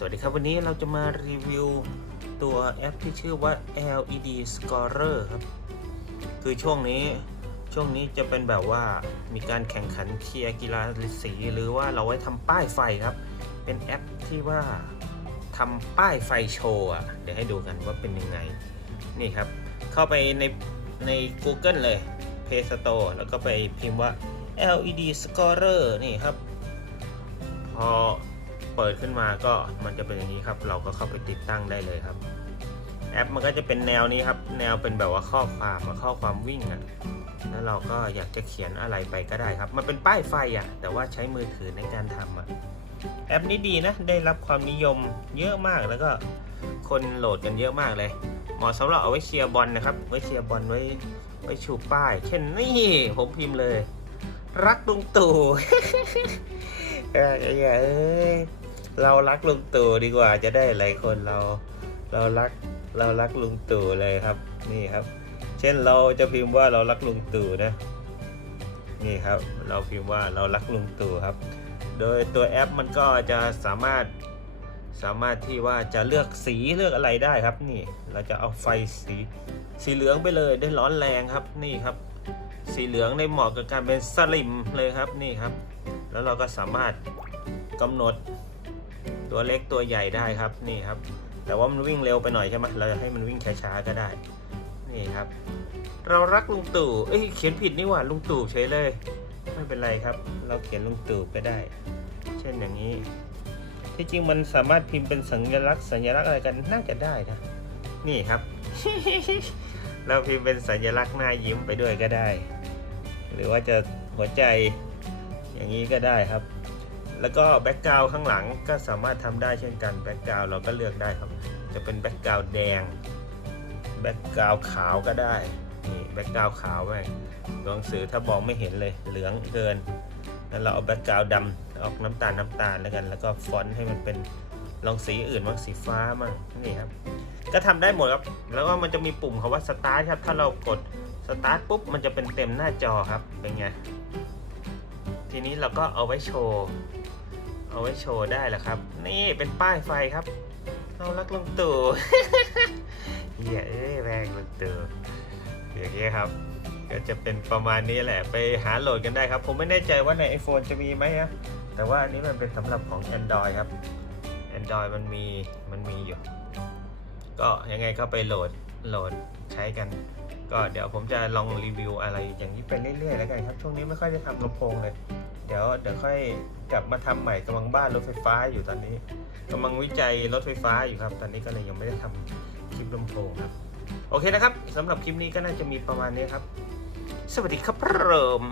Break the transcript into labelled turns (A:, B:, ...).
A: สวัสดีครับ วันนี้เราจะมารีวิวตัวแอปที่ชื่อว่า LED Scorer ครับ คือช่วงนี้ช่วงนี้จะเป็นแบบว่ามีการแข่งขันเชียร์กีฬาสีหรือว่าเราไว้ทำป้ายไฟครับ เป็นแอปที่ว่าทำป้ายไฟโชว์อะเดี๋ยวให้ดูกันว่าเป็นยังไง นี่ครับ เข้าไปในใน Google เลย Play Store แล้วก็ไปพิมพ์ว่า LED Scorer นี่ครับ พอ เปิดขึ้นมาก็มันจะเป็นอย่างนี้ครับ เราก็เข้าไปติดตั้งได้เลยครับ แอปมันก็จะเป็นแนวนี้ครับ แนวเป็นแบบว่าข้อความข้อความวิ่งอะแล้วเราก็อยากจะเขียนอะไรไปก็ได้ครับ มันเป็นป้ายไฟอะแต่ว่าใช้มือถือในการทำอะแอปนี้ดีนะ ได้รับความนิยมเยอะมาก แล้วก็คนโหลดกันเยอะมากเลย เหมาะสำหรับเอาไว้เชียร์บอลนะครับ ไว้เชียร์บอลไว้ไว้ชูป้าย เช่นนี่ผมพิมพ์เลย รักลุงตู่เอ้ย เรารักลุงตู่ดีกว่าจะได้หลายคนเรา เรารักเรารักลุงตู่เลยครับ นี่ครับ เช่นเราจะพิมพ์ว่าเรารักลุงตู่นะนี่ครับ เราพิมพ์ว่าเรารักลุงตู่ครับ โดยตัวแอปมันก็จะสามารถสามารถที่ว่าจะเลือกสีเลือกอะไรได้ครับ นี่เราจะเอาไฟสีสีเหลืองไปเลยได้ร้อนแรงครับนี่ครับ สีเหลืองในเหมาะกับการเป็นสลิมเลยครับนี่ครับ แล้วเราก็สามารถกำหนด ตัวเล็กตัวใหญ่ได้ครับนี่ครับ แต่ว่ามันวิ่งเร็วไปหน่อยใช่ไหมเราจะให้มันวิ่งช้าๆก็ได้ นี่ครับ เรารักลุงตู่เอ้ยเขียนผิดนี่หว่าลุงตู่เฉยเลย ไม่เป็นไรครับ เราเขียนลุงตู่ก็ได้ เช่นอย่างนี้ ที่จริงมันสามารถพิมพ์เป็นสัญลักษณ์สัญลักษณ์อะไรกันน่าจะได้นะนี่ครับ เราพิมพ์เป็นสัญลักษณ์หน้ายิ้มไปด้วยก็ได้ หรือว่าจะหัวใจอย่างนี้ก็ได้ครับ แล้วก็แบ็กกราวข้างหลังก็สามารถทำได้เช่นกันแบ็กกราวเราก็เลือกได้ครับ จะเป็นแบ็กกราวแดงแบ็กกราวขาวก็ได้นี่แบ็กกราวขาวไปตัวหนังสือถ้ามองไม่เห็นเลยเหลืองเกินแล้วเราเอาแบ็กกราวดำออกน้ำตาลน้ำตาลแล้วกัน แล้วก็ฟอนต์ให้มันเป็นลองสีอื่นบ้างสีฟ้ามั่งนี่ครับ ก็ทำได้หมดครับ แล้วก็มันจะมีปุ่มคำว่าสตาร์ทครับ ถ้าเรากดสตาร์ทปุ๊บมันจะเป็นเต็มหน้าจอครับเป็นไงทีนี้เราก็เอาไว้โชว์ เอาไว้โชว์ได้แหละครับ นี่เป็นป้ายไฟครับ เรารักลุงตู่เหี้ยเอ้ยแรงลุงตู่อย่างเงี้ยครับ ก็จะเป็นประมาณนี้แหละไปหาโหลดกันได้ครับ ผมไม่แน่ใจว่าใน iPhone จะมีไหมนะแต่ว่าอันนี้มันเป็นสำหรับของ Android ครับ Android มันมีมันมีอยู่ ก็ยังไงก็ไปโหลดโหลดใช้กัน ก็เดี๋ยวผมจะลองรีวิวอะไรอย่างนี้ไปเรื่อยๆแล้วกันครับ ช่วงนี้ไม่ค่อยได้ทำลำโพงเลย เดี๋ยวเดี๋ยวค่อยกลับมาทำใหม่กำลังบ้านรถไฟฟ้าอยู่ตอนนี้กำลังวิจัยรถไฟฟ้าอยู่ครับ ตอนนี้ก็เลยยังไม่ได้ทำคลิปลำโพงครับ โอเคนะครับสำหรับคลิปนี้ก็น่าจะมีประมาณนี้ครับ สวัสดีครับเพิ่ม